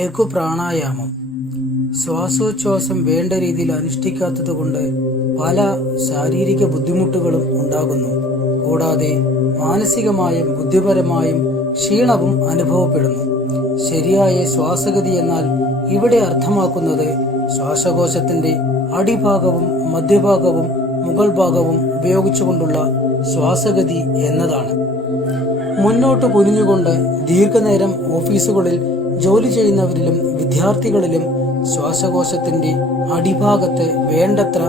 ലഘു പ്രാണായാമം. ശ്വാസോച്ഛ്വാസം വേണ്ട രീതിയിൽ അനുഷ്ഠിക്കാത്തതുകൊണ്ട് പല ശാരീരിക ബുദ്ധിമുട്ടുകളും ഉണ്ടാകുന്നു. കൂടാതെ മാനസികമായും ബുദ്ധിപരമായും ക്ഷീണവും അനുഭവപ്പെടുന്നു. ശരിയായ ശ്വാസഗതി എന്നാൽ ഇവിടെ അർത്ഥമാക്കുന്നത് ശ്വാസകോശത്തിന്റെ അടിഭാഗവും മധ്യഭാഗവും മുകൾ ഭാഗവും ഉപയോഗിച്ചുകൊണ്ടുള്ള ശ്വാസഗതി എന്നതാണ്. മുന്നോട്ട് കുനിഞ്ഞുകൊണ്ട് ദീർഘനേരം ഓഫീസുകളിൽ ജോലി ചെയ്യുന്നവരിലും വിദ്യാർത്ഥികളിലും ശ്വാസകോശത്തിന്റെ അടിഭാഗത്ത് വേണ്ടത്ര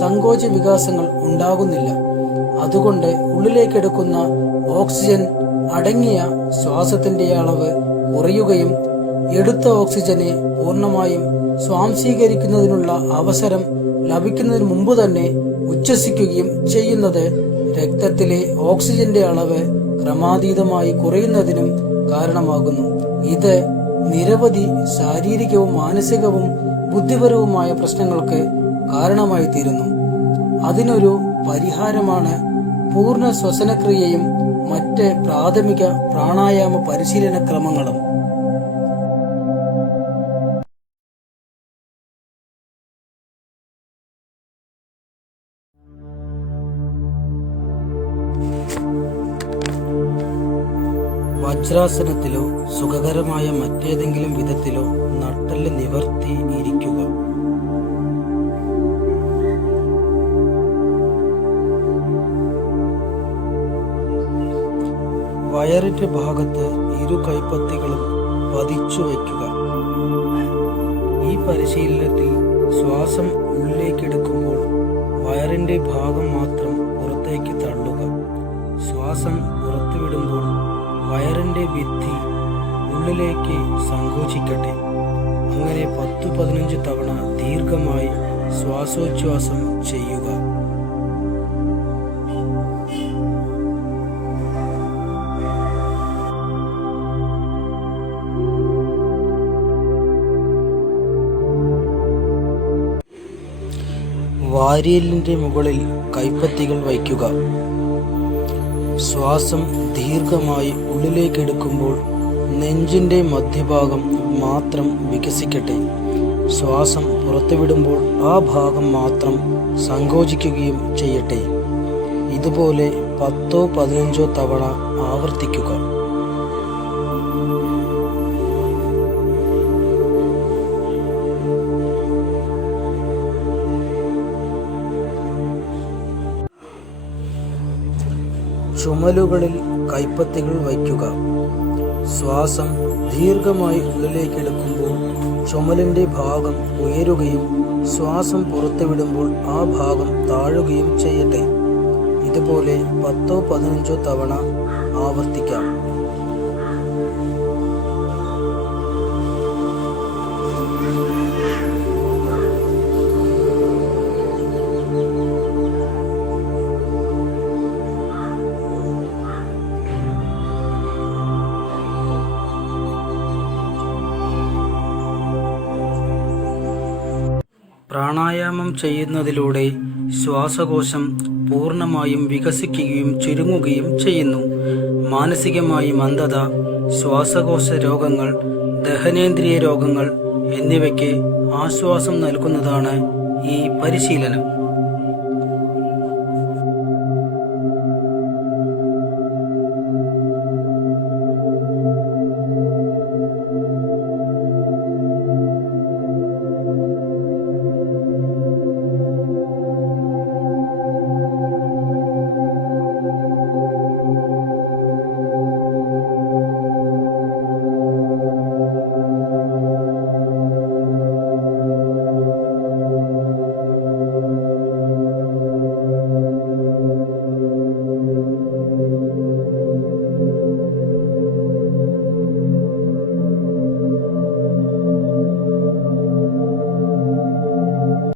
സങ്കോച വികാസങ്ങൾ ഉണ്ടാകുന്നില്ല. അതുകൊണ്ട് ഉള്ളിലേക്കെടുക്കുന്ന ഓക്സിജൻ അടങ്ങിയ ശ്വാസത്തിന്റെ അളവ് കുറയുകയും എടുത്ത ഓക്സിജനെ പൂർണ്ണമായും സ്വാംശീകരിക്കുന്നതിനുള്ള അവസരം ലഭിക്കുന്നതിന് മുമ്പ് തന്നെ ഉച്ഛ്വസിക്കുകയും ചെയ്യുന്നത് രക്തത്തിലെ ഓക്സിജന്റെ അളവ് ക്രമാതീതമായി കുറയുന്നതിനും കാരണമാകുന്നു. ഇത് നിരവധി ശാരീരികവും മാനസികവും ബുദ്ധിപരവുമായ പ്രശ്നങ്ങൾക്ക് കാരണമായി തീരുന്നു. അതിനൊരു പരിഹാരമാണ് പൂർണ്ണ ശ്വസനക്രിയയും മറ്റ് പ്രാഥമിക പ്രാണായാമ പരിശീലന ക്രമങ്ങളും. വജ്രാസനത്തിലോ സുഖകരമായ മറ്റേതെങ്കിലും വിധത്തിലോ നട്ടെല്ല് നിവർത്തി ഇരിക്കുക. വയറിന്റെ ഭാഗത്ത് ഇരു കൈപ്പത്തികളും പതിച്ചു വയ്ക്കുക. ഈ പരിശീലനത്തിൽ ശ്വാസം ഉള്ളിലേക്കെടുക്കുമ്പോൾ വയറിന്റെ ഭാഗം മാത്രം പുറത്തേക്ക് തള്ളുക. ശ്വാസം പുറത്തുവിടുമ്പോൾ വയറിന്റെ ഭിത്തി ഉള്ളിലേക്ക് സങ്കോചിക്കട്ടെ. അങ്ങനെ 10-15 തവണ ദീർഘമായി ശ്വാസോച്ഛ്വാസം ചെയ്യുക. വാരിയെല്ലിന്റെ മുകളിൽ കൈപ്പത്തികൾ വയ്ക്കുക. ശ്വാസം ദീർഘമായി ഉള്ളിലേക്കെടുക്കുമ്പോൾ നെഞ്ചിന്റെ മധ്യഭാഗം മാത്രം വികസിക്കട്ടെ. ശ്വാസം പുറത്തുവിടുമ്പോൾ ആ ഭാഗം മാത്രം സങ്കോചിക്കുകയും ചെയ്യട്ടെ. ഇതുപോലെ 10-15 തവണ ആവർത്തിക്കുക. ചുമലുകളിൽ കൈപ്പത്തികൾ വയ്ക്കുക. ശ്വാസം ദീർഘമായി ഉള്ളിലേക്കെടുക്കുമ്പോൾ ചുമലിന്റെ ഭാഗം ഉയരുകയും ശ്വാസം പുറത്തുവിടുമ്പോൾ ആ ഭാഗം താഴുകയും ചെയ്യട്ടെ. ഇതുപോലെ 10-15 തവണ ആവർത്തിക്കാം. പ്രാണായാമം ചെയ്യുന്നതിലൂടെ ശ്വാസകോശം പൂർണ്ണമായും വികസിക്കുകയും ചുരുങ്ങുകയും ചെയ്യുന്നു. മാനസികമായി മന്ദത, ശ്വാസകോശ രോഗങ്ങൾ, ദഹനേന്ദ്രിയ രോഗങ്ങൾ എന്നിവയ്ക്ക് ആശ്വാസം നൽകുന്നതാണ് ഈ പരിശീലനം.